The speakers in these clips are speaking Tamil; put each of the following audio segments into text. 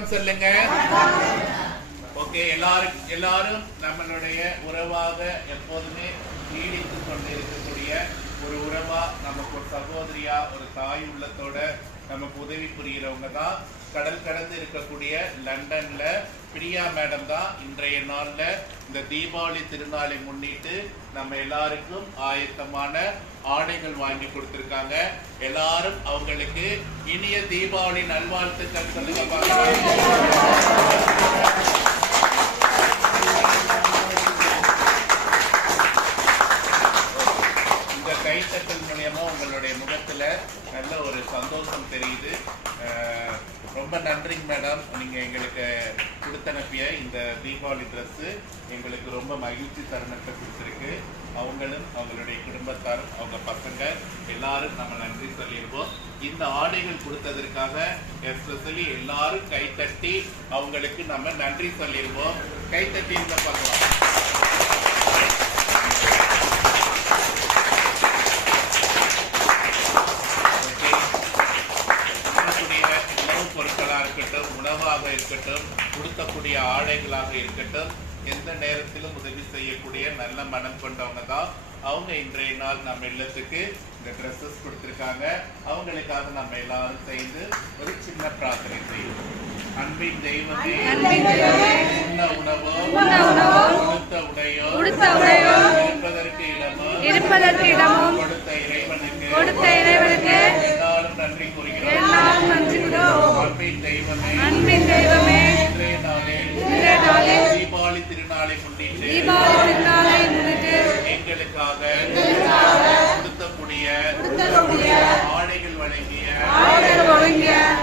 வணக்கம் சொல்லுங்க. ஓகே, எல்லாரும் நம்மளுடைய உறவாக எப்போதுமே நீடித்து கொண்டு இருக்கக்கூடிய ஒரு உறவா, நமக்கு ஒரு சகோதரியா, ஒரு தாய் உள்ளத்தோட நமக்கு உதவி புரிகிறவங்க தான் கடல் கடந்து இருக்கக்கூடிய லண்டன்ல பிரியா மேடம் தான் இன்றைய நாள்ல இந்த தீபாவளி திருநாளை முன்னிட்டு நம்ம எல்லாருக்கும் ஆயத்தமான ஆடைகள் வாங்கி கொடுத்திருக்காங்க. எல்லாரும் அவங்களுக்கு இனிய தீபாவளி நல்வாழ்த்துக்கள் சொல்லுங்க. இந்த கைத்தட்டல் மூலியமா உங்களுடைய முகத்துல நல்ல ஒரு சந்தோஷம் தெரியுது. ரொம்ப நன்றிங்க மேடம். நீங்க எங்களுக்கு கொடுத்தனுப்பிய இந்த தீபாவளி ட்ரெஸ் எங்களுக்கு ரொம்ப மகிழ்ச்சி தருணத்தை கொடுத்துருக்கு. அவங்களும் அவங்களுடைய குடும்பத்தாரும் அவங்க பசங்க எல்லாரும் நம்ம நன்றி சொல்லிடுவோம். இந்த ஆடைகள் கொடுத்ததற்காக எஸ்பெஷலி எல்லாரும் கைத்தட்டி அவங்களுக்கு நம்ம நன்றி சொல்லிடுவோம். கைத்தட்டி இந்த பார்க்கலாம். உணவாக இருக்கட்டும், கொடுக்கக்கூடிய ஆடைகளாக இருக்கட்டும், எந்த நேரத்திலும் உதவி செய்யக்கூடிய நல்ல மனம் கொண்டவங்க தான் அவங்க. இன்றைய நாள் நம்ம இல்லத்துக்கு இந்த ட்ரெஸ்ஸஸ் கொடுத்திருக்காங்க. அவங்களுக்காக நம்ம எல்லாரும் சேர்ந்து ஒரு சின்ன பிரார்த்தனை செய்வோம். அன்பின் தெய்வமே, உண்ண உணவோ உடுத்த உடையோ இருப்பதற்கு இடமும் கொடுத்த இறைவனுக்கு என்னாலும் நன்றி கூறுகிறோம். அன்பின் தெய்வமே, இன்றைய நாளே தீபாவளி திருநாளை முன்னிட்டு எங்களுக்காக கொடுத்தக்கூடிய ஆடைகள் வழங்கிய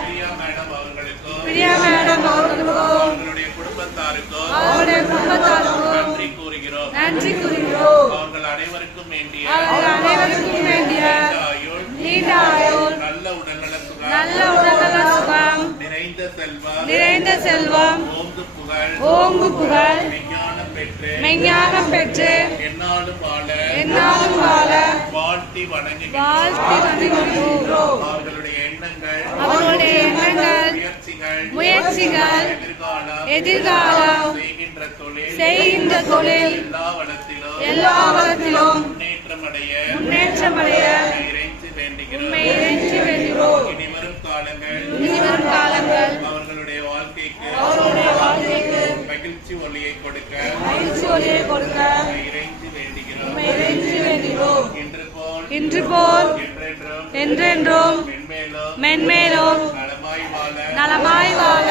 பிரியா மேடம் அவர்களுக்கும் அவர்களுடைய குடும்பத்தாருக்கும் நன்றி கூறுகிறோம். அவர்கள் அனைவருக்கும் வேண்டிய நல்ல உடல்நல சுகம், நிறைந்த செல்வம், ஓங்கு புகழ், மெஞ்ஞானம் பெற்று என்னாலும் வாழ வாழ்த்தி வணங்குகிறோம். அவர்களுடைய எண்ணங்கள், முயற்சிகள், எதிர்காலம் செய்கின்ற தொழில் எல்லா வளத்திலும் முன்னேற்றமடைய இறைஞ்சி வேண்டுகிறோம். இனிவரும் காலங்கள் அவர்களுடைய வாழ்க்கைக்கு மகிழ்ச்சி ஒளியை கொடுக்க இறைஞ்சி வேண்டுகிறோம். இன்று போல் என்றென்றும் மென்மேலும் நலமாய் வாழ